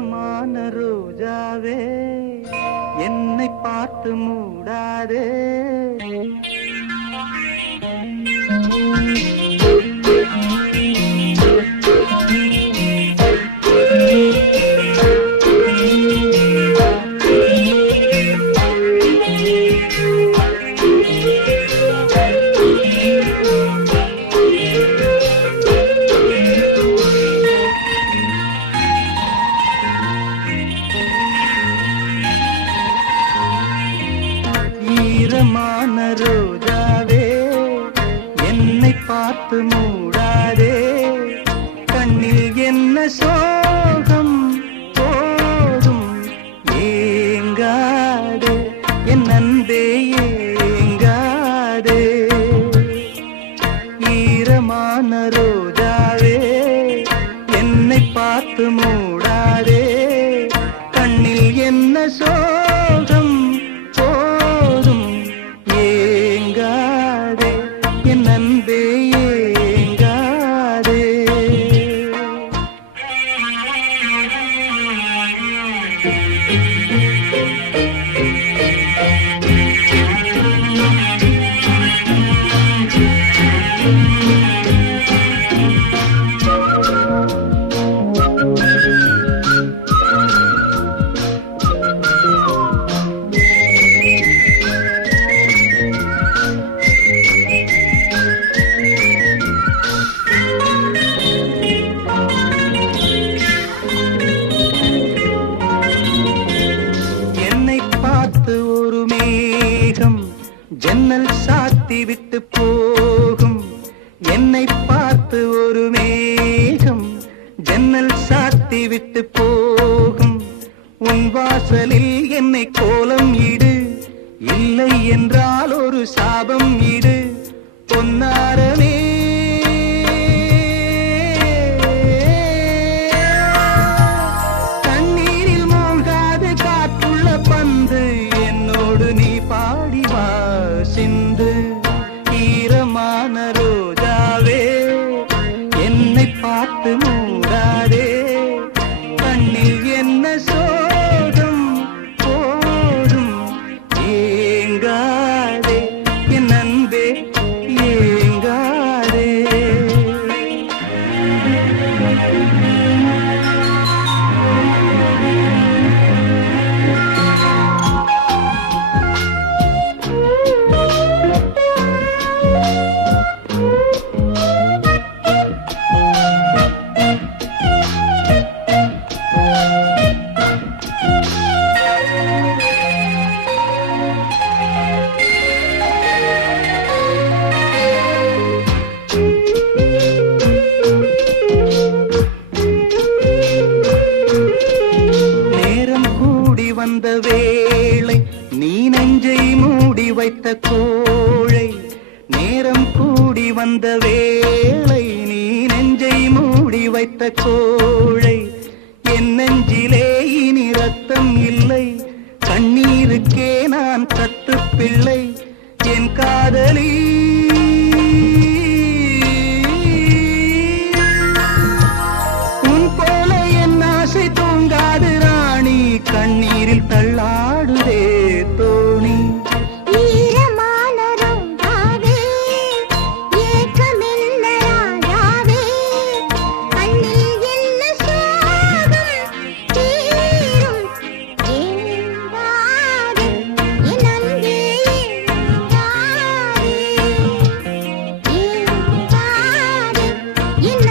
ஈரமான ரோஜாவே என்னை பார்த்து மூடாதே. ஈரமான ரோஜாவே என்னை பார்த்து மூடாதே. கண்ணில் என்ன சோகம் போதும் ஏங்காதே என் அன்பே ஏங்காதே. ஈரமான ரோஜாவே என்னை பார்த்து மூடாதே. கண்ணில் என்ன சோகம் போதும் ஏங்காதே என் அன்பே ஏங்காதே. ஒரு மேகம் ஜன்னல் சாத்தி விட்டு போகும். என்னை பார்த்து ஒரு மேகம் ஜன்னல் சாத்தி விட்டு போகும். உன் வாசலில் என்னை கோலம் இடு, இல்லை என்றால் ஒரு சாபம் இடு. பொன்னாரமே ஈரமான ரோஜாவே என்னை பார்த்து மூடாதே. கண்ணில் என்ன சோகம் போதும் ஏங்காதே என் அன்பே ஏங்காதே. வந்த வேளை நீ நெஞ்சை மூடி வைத்த கோழை. நேரம் கூடி வந்த வேளை நீ நெஞ்சை மூடி வைத்த கோழை. என் நெஞ்சிலே இனி ரத்தம் இல்லை, கண்ணீருக்கே நான் கத்து பிள்ளை. என் காதலி உன் போல என் ஆசை தூங்காது ராணி. கண்ணீரில் தள்ளாடுதே தோணி. ஈரமான ரோஜாவே ஏக்கமில்ல ராஜாவே. கண்ணில் என்ன சோகம் தீரும் ஏங்காதே என் அன்பே ஏங்காதே. ஏங்காதே என்